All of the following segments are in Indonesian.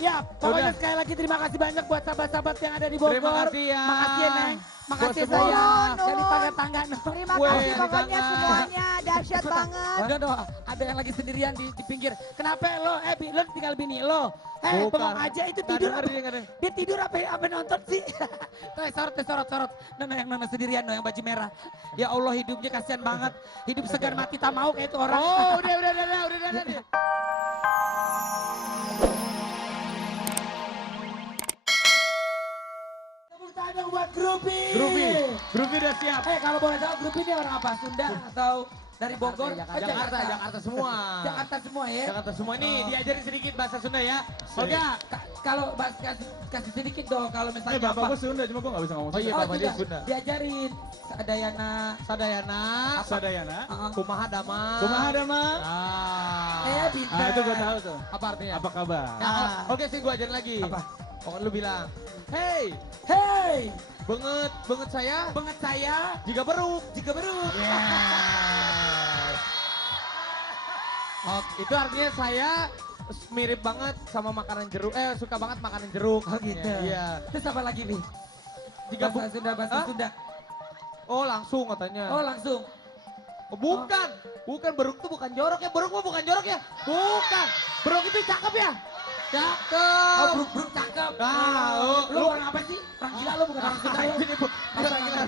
Ya, pokoknya sekali lagi terima kasih banyak buat sahabat-sahabat yang ada di Bogor. Terima kasih ya. Makasih ya, Neng. Makasih Buat semua. sayang. Jadi tangga-tangga. Terima Weh, kasih pokoknya jangan. semuanya dahsyat banget. Udah dong, ada yang lagi sendirian di pinggir. Kenapa lo? Lo tinggal bini lo. Bukan. Bengong aja itu Nggak tidur. denger dia, nggak denger. Dia tidur apa nonton sih? Tuh, sorot. Nono yang nono sendirian, yang baju merah. Ya Allah, hidupnya kasihan banget. Hidup segar mati tak mau kayak itu orang. Oh, udah. Tepuk tangan buat Grupi. Grupi udah siap. Kalau boleh tahu Grupi ini orang apa? Sunda atau dari Bogor? Jakarta semua. Jakarta semua ya. Jakarta semua nih, diajarin sedikit bahasa Sunda ya. Olga, kalau kasih sedikit dong kalau misalnya Bapak gue Sunda, cuma gue gak bisa ngomong Oh iya, Sunda. Bapak dia Sunda. Diajarin Sadayana. Sadayana. Kumaha dama. Kumaha dama. Pintar. Itu gue tahu tuh. Apa artinya? Apa kabar? Oke sih gue ajarin lagi. Apa? Pokoknya lu bilang, hey, banget saya Banget saya jika beruk. Yes. Oh, itu artinya saya mirip banget sama makanan jeruk. Suka banget makanan jeruk. Oh gitu. Iya. Terus apa lagi nih? Jika Bahasa Sunda, Hah? Sunda. Oh langsung katanya. Oh langsung. Oh, bukan beruk tuh bukan jorok ya. Beruk mah bukan jorok ya. Bukan. Beruk itu cakep ya. Cakep. Oh bruk cakep. Nah, Lu orang apa sih? Orang gila lu bukan orang Sunda lu. Ini Bu. Orang gila.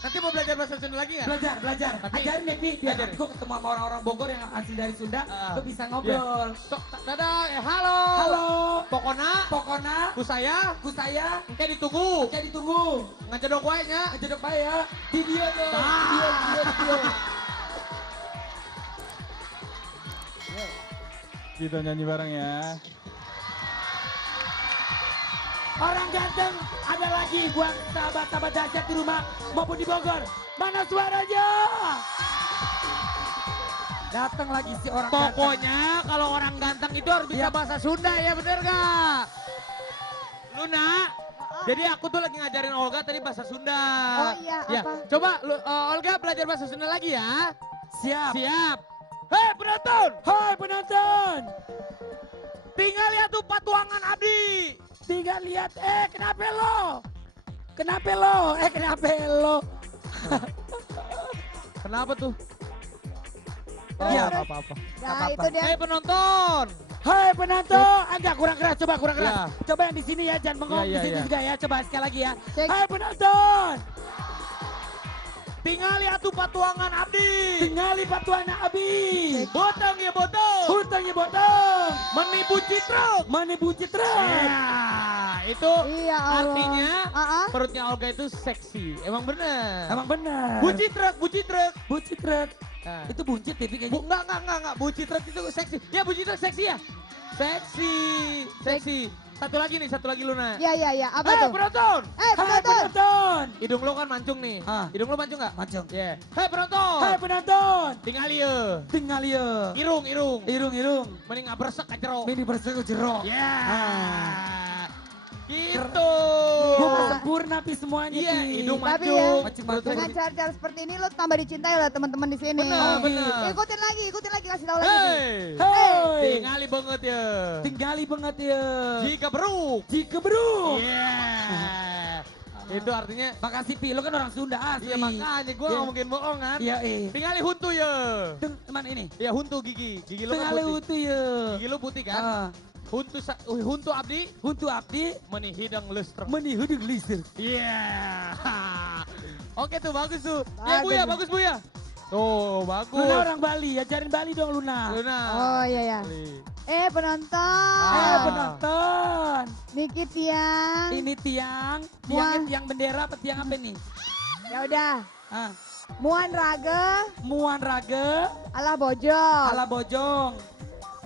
Nanti mau belajar bahasa Sunda lagi ya? Belajar. Nanti- Ajarin deh, Bi. Biar Ajarin. aku ketemu sama orang-orang Bogor yang asli dari Sunda. Lu bisa ngobrol. Sok, dadah, halo. Halo. Pokoknya, ku saya, kayak ditunggu. Jadi ditunggu. Ngajadok wae nya. Ajedok bae ya. Video dong. Ah. Video. Kita nyanyi bareng ya. Orang ganteng ada lagi buat sahabat-sahabat dahsyat di rumah maupun di Bogor. Mana suaranya? Datang lagi si orang ganteng. Pokoknya kalau orang ganteng itu harus bisa bahasa Sunda ya, bener gak? Luna, jadi aku tuh lagi ngajarin Olga tadi bahasa Sunda. Oh iya, Ya, apa? coba Olga belajar bahasa Sunda lagi ya. Siap. Siap. Hei penonton, Hai penonton. tinggal lihat tuh patuangan abdi. Tinggal lihat, kenapa lo? Kenapa lo? Kenapa tuh? Iya. apa-apa. Nah itu dia. Hei penonton. Hai penonton, agak kurang keras, coba kurang keras. Ya. Coba yang di sini ya, jangan bengong Ya, di situ ya. juga ya. Coba sekali lagi ya. Cek. Hai penonton, Tinggal lihat tuh patuangan abdi. tinggali patuana abi. Botong ya botong. Hutangnya botong, Menipu citruk. menipu citra. Ya, itu Iya Allah. artinya Ah, ah. perutnya Olga itu seksi. Emang bener. Emang benar. Buci truk. Buci truk. Nah. Itu buncit tapi kayaknya. Enggak. Buci truk itu seksi. Ya buci truk seksi ya? Seksi. Satu lagi Luna. Iya. Apa Hei tuh? penonton. Hai penonton. Hidung lo kan mancung nih. Hidung lo mancung nggak? Mancung. Iya. Hei penonton. Hai penonton. Tinggal ya. Tinggal ya. Irung. Irung. Mending ngabresek ka jero. Ini bersegu jeruk. Ya. Gitu. Gua sempurna pi semuanya. Iya, Pi. hidung Tapi mancung. ya, Macem-macem. Dengan cara-cara seperti ini lo tambah dicintai oleh teman-teman di sini. Bener. Ikutin lagi kasih tahu lagi. Hei. Hai. Tingali banget ya. Tinggali banget ya. Jika beruk. Jika bro. Iya. Itu artinya. Makasih Pi, lo kan orang Sunda asli. Iya makanya gue Iya. nggak mungkin bohong kan. Iya Tingali huntu ya. Teman ini. Ya huntu gigi. Gigi lo kan Tinggali putih. utuh ya. Gigi lo putih kan. Huntu abdi. Untuk abdi Meni hidang lustrum. menihuduk lisir. Iya. Oke tuh bagus tuh. Bagus. Bu ya. Tuh bagus. Luna orang Bali, ajarin Bali dong Luna. Luna. Oh iya. Penonton. Penonton. Niki Tiang. Ini tiang Wah. tiang bendera apa tiang apa nih? Ya udah. Ah, Muan Raga Muan Rage ala Bojong. ala Bojong.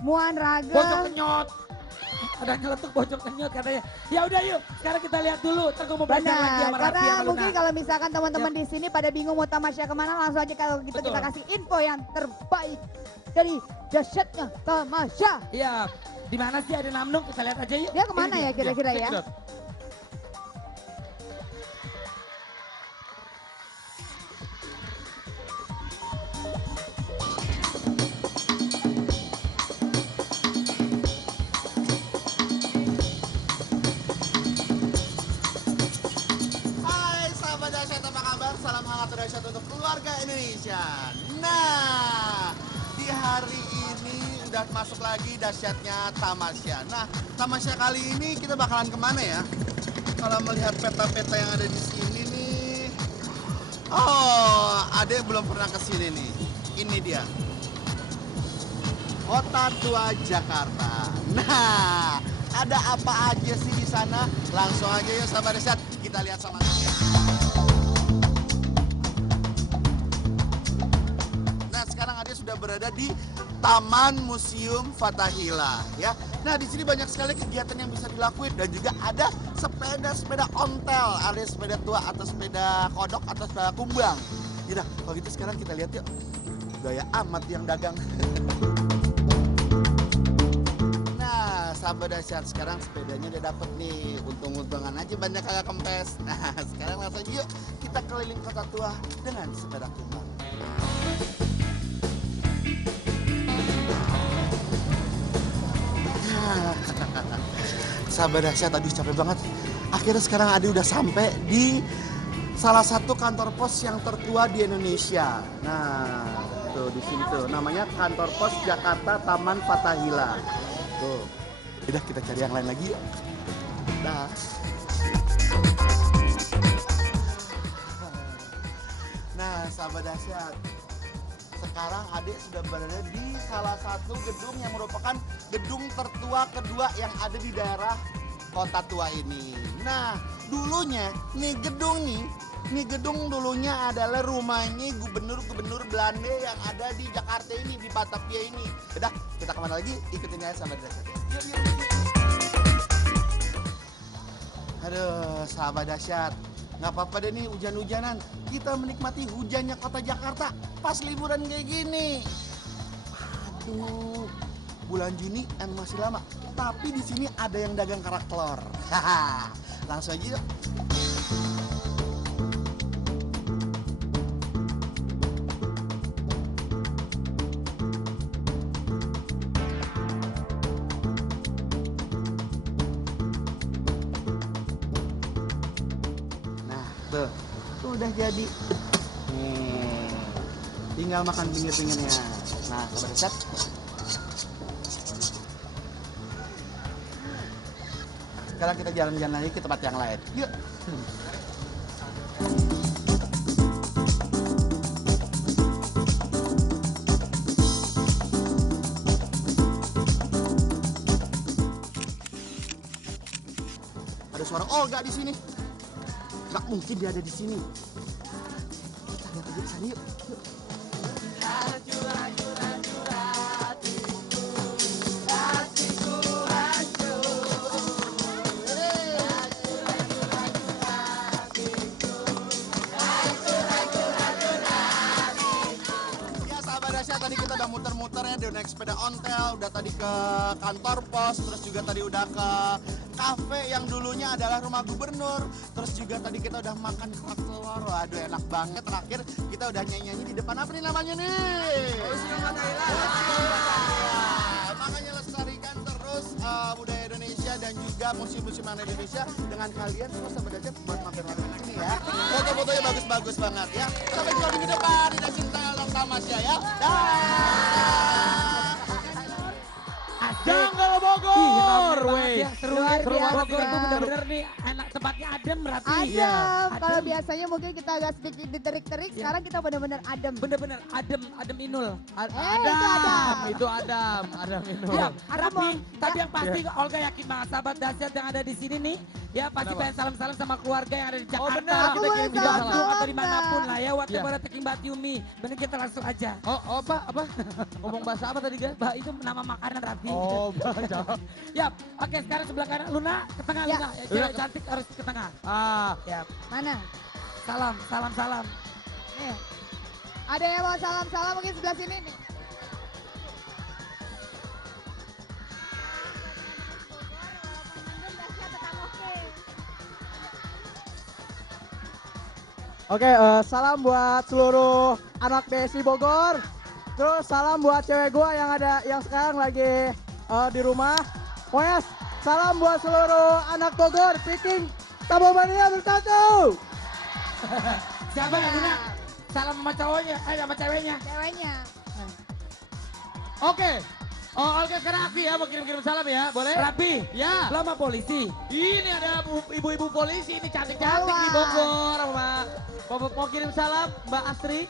Muan Raga. Bojong kenyot. Ada nyeletuk bojong kenyot katanya. Ya udah yuk, sekarang kita lihat dulu. Ntar gue mau belajar lagi Benar, sama Raffi karena sama Luna. mungkin kalau misalkan teman-teman di sini pada bingung mau tamasya kemana, langsung aja kalau gitu Betul. kita kasih info yang terbaik dari dahsyatnya tamasya. Iya, di mana sih ada Namnung? Kita lihat aja yuk. Dia kemana Ini ya dia. kira-kira ya? Cekidot. hari ini udah masuk lagi dahsyatnya Tamasya. Nah, Tamasya kali ini kita bakalan kemana ya? Kalau melihat peta-peta yang ada di sini nih, oh, adek belum pernah ke sini nih. Ini dia, Kota Tua Jakarta. Nah, ada apa aja sih di sana? Langsung aja ya sahabat dahsyat, kita lihat sama. Nah, sekarang Ade sudah berada di Taman Museum Fathahillah ya. Nah, di sini banyak sekali kegiatan yang bisa dilakuin dan juga ada sepeda-sepeda ontel, alias sepeda tua atau sepeda kodok atau sepeda kumbang. Ya, kalau gitu sekarang kita lihat yuk. Gaya amat yang dagang. Nah, sahabat dahsyat, sekarang sepedanya udah dapet nih. Untung-untungan aja banyak kagak kempes. Nah, sekarang langsung yuk kita keliling kota tua dengan sepeda kumbang. Sahabat dahsyat, aduh capek banget. Akhirnya sekarang Ade udah sampai di salah satu kantor pos yang tertua di Indonesia. Nah, tuh di sini tuh namanya Kantor Pos Jakarta Taman Fathahillah. Tuh. Udah, kita cari yang lain lagi yuk. Dah. Nah, sahabat dahsyat, sekarang Adek sudah berada di salah satu gedung yang merupakan gedung tertua kedua yang ada di daerah Kota Tua ini. Nah, dulunya nih gedung dulunya adalah rumahnya gubernur Belanda yang ada di Jakarta ini, di Batavia ini. Udah, kita kemana lagi? Ikutin aja sahabat dahsyat. Yuk, yuk, yuk. Aduh, sahabat dahsyat, nggak apa-apa deh nih hujan-hujanan. Kita menikmati hujannya kota Jakarta pas liburan kayak gini. Aduh, bulan Juni masih lama. Tapi di sini ada yang dagang kerak telur. Haha, langsung aja yuk. Nah, tuh udah jadi. Nih, tinggal makan pinggir-pinggirnya. Nah, sahabat dahsyat, sekarang kita jalan-jalan lagi ke tempat yang lain. Yuk. Ada suara Olga di sini. Gak mungkin dia ada di sini. Kita lihat aja di sana yuk. Yuk. Tadi kita udah muter-muter ya, udah naik sepeda ontel, udah tadi ke kantor pos, terus juga tadi udah ke kafe yang dulunya adalah rumah gubernur, terus juga tadi kita udah makan kerak telur. Waduh, enak banget. Terakhir kita udah nyanyi-nyanyi di depan apa nih namanya nih? Museum Fathahillah. Makanya lestarikan terus budaya Indonesia dan juga museum-museum yang ada di Indonesia dengan kalian semua sahabat dahsyat buat mampir-mampir di sini ya. Foto-fotonya bagus-bagus banget ya. Sampai jumpa di depan di Dacinta Tamasya ya. Jungle Bogor, Ih, rame banget weh. ya, seru Luar ya. Rumah biasa. Bogor itu bener-bener nih enak, tempatnya adem berarti. Adem. Kalau adem. biasanya mungkin kita agak sedikit diterik-terik, Iya. sekarang kita benar-benar adem. Bener-bener adem inul. Itu Adam Inul. Ya, Ada tapi mau- tapi yang pasti Olga yakin banget sahabat dahsyat yang ada di sini nih, ya pasti Kenapa? pengen salam-salam sama keluarga yang ada di Jakarta. bener, Aku kita boleh kirim Di juga salam Bandung salam. atau dimanapun lah ya, Iya. whatever taking Mbak Yumi. Bener, kita langsung aja. Oh, apa? Ngomong bahasa apa tadi, Gan? Bah, itu nama makanan Raffi. Oh, baca. Ya, oke sekarang sebelah kanan Luna ke tengah Ya. Luna. Ya, Luna cewek ke- cantik harus ke tengah. Ya, Mana? salam. Nih. Ada yang mau salam-salam mungkin sebelah sini nih. Oke, salam buat seluruh anak BSI Bogor. Terus salam buat cewek gua yang sekarang lagi di rumah. Pokoknya salam buat seluruh anak Bogor. Picking Tabomania bersatu. Siapa yang Luna? Salam sama cowoknya, sama ceweknya. Ceweknya. Oke. Oh, Olga sekarang Afi ya, mau kirim-kirim salam ya, boleh? Rapi, Ya. lama polisi. Ini ada ibu-ibu polisi, ini cantik-cantik di Bogor. Mau kirim salam Mbak Astri?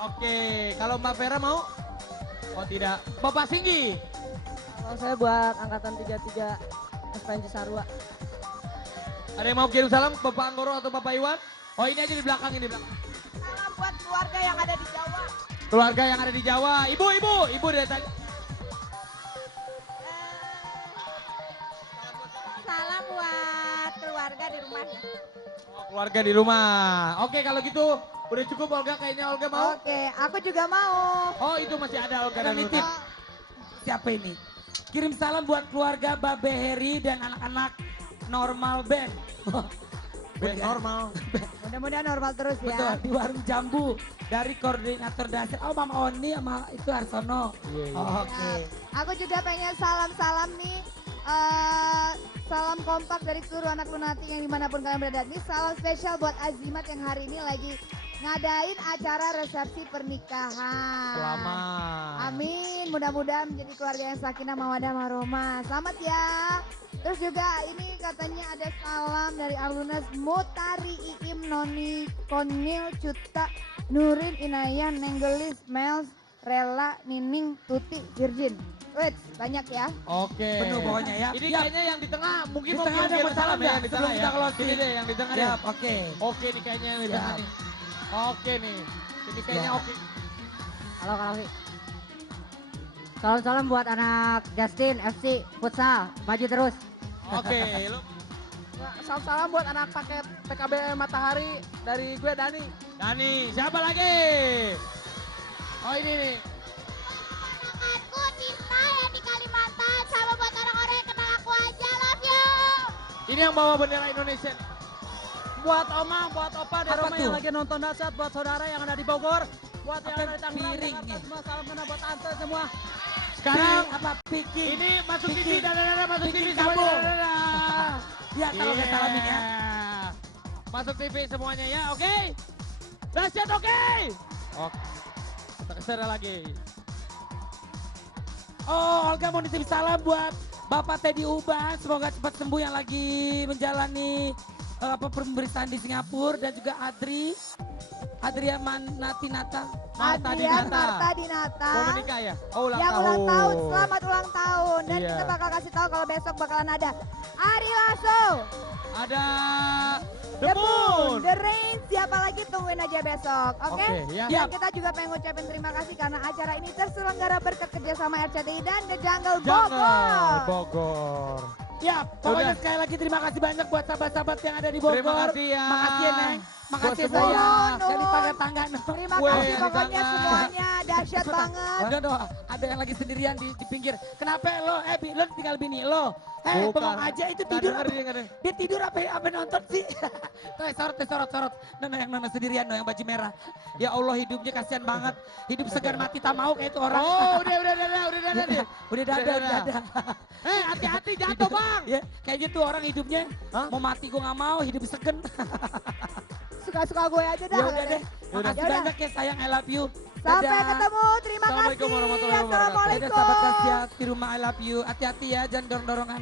Oke, kalau Mbak Vera mau? Oh tidak. Bapak Singgi? Kalau saya buat angkatan 33 SPNJ Sarua. Ada yang mau kirim salam Bapak Anggoro atau Bapak Iwan? Oh ini aja di belakang, ini di belakang. Salam buat keluarga yang ada di Jawa. Keluarga yang ada di Jawa. Ibu dari tadi. Salam buat keluarga di rumah. Oh, keluarga di rumah. Oke kalau gitu udah cukup Olga, kayaknya Olga mau. Oke, aku juga mau. Oh itu masih ada Olga dan Nitip. Luna. Siapa ini? Kirim salam buat keluarga Babe Heri dan anak-anak Normal Band. Band normal. Mudah-mudahan normal terus Betul, ya. di warung jambu dari koordinator dasar. Oh Mama Oni sama itu Harsono. Iya. Oh, oke. Aku juga pengen salam-salam nih. Salam kompak dari seluruh anak lunatik yang dimanapun kalian berada. Ini salam spesial buat Azimat yang hari ini lagi ngadain acara resepsi pernikahan. Selamat. Amin, mudah-mudahan menjadi keluarga yang sakinah mawadah warahmah. Selamat ya. Terus juga ini katanya ada salam dari Alunas Mutari Iim Noni Konil Cuta Nurin Inayan Nenggelis Mels Rela Nining Tuti Virgin. Wait, banyak ya. Oke. Penuh pokoknya ya. Ini Ya. kayaknya yang di tengah mungkin Di mau tengah ada kirim masalah salam ya, nggak? yang di tengah Sebelum ya. kita closing. Ini deh yang di tengah deh. Siap, oke. Oke nih kayaknya yang di tengah Siap. nih. Oke nih. Ini kayaknya Siap. oke. Halo Kak Raffi. Salam-salam buat anak Justin FC Futsal, maju terus. Oke, lu Salam-salam buat anak paket PKB Matahari dari gue Dani. Dani, siapa lagi? Oh ini nih. Aku Nita yang di Kalimantan sama buat orang-orang yang kenal aku aja, love you. Ini yang bawa bendera Indonesia. Buat Oma, buat Opa di Apa rumah tuh? yang lagi nonton dahsyat, buat saudara yang ada di Bogor, buat yang Apa ada di Tangerang, piringnya? Jakarta semua, salam kenal buat tante semua. Sekarang apa Piki? ini masuk TV, Bikin. dadah, masuk TV Bikin semuanya. kamu. dadah. Ya kalau kita salamin ya. Masuk TV semuanya ya, oke? Dahsyat oke? Oke. Kita kesana lagi. Oh Olga mau nitip salam buat Bapak Teddy Uban. Semoga cepat sembuh yang lagi menjalani pemeriksaan di Singapura. Dan juga Adria Natinata. Adrian Marta Dinata. Mau menikah ya? Oh ulang Yang tahun. ulang tahun, selamat ulang tahun. Dan Iya. kita bakal kasih tahu kalau besok bakalan ada Ari Lasso, Ada The Moon. The Rain, siapa lagi tungguin aja besok, oke? Oke, ya. Dan kita juga pengen ngucapin terima kasih karena acara ini terselenggara berkat kerjasama RCTI dan The Jungle Jangan Bogor. Bogor. Ya pokoknya Udah. sekali lagi terima kasih banyak buat sahabat-sahabat yang ada di Bogor. Terima kasih ya. Makasih ya Neng. Makasih Buat semua. saya. Nun. Dari tangga-tangga. Terima Weh, kasih pokoknya jangan. semuanya dahsyat banget. Udah doh, ada yang lagi sendirian di pinggir. Kenapa lo? Lo tinggal bini lo. Bukan. Bengong aja itu Nggak tidur. denger Apa? dia, nggak denger. Dia tidur apa nonton sih? Sorot. Nona yang nona sendirian yang baju merah. Ya Allah hidupnya kasihan banget. Hidup segar mati tak mau kayak itu orang. Oh udah dia. Udah dada. Hati-hati jatuh bang. Ya, kayak gitu orang hidupnya. Hah? Mau mati gue nggak mau, hidup segen. Suka-suka gue aja dah. Ya udah deh. Yaudah. Makasih Yaudah. banyak ya sayang, I love you. Sampai Dadah. ketemu, terima kasih. Assalamualaikum warahmatullahi wabarakatuh. Dadah sahabat Assalamualaikum. kasihan di rumah, I love you. Hati-hati ya, jangan dorong-dorongan.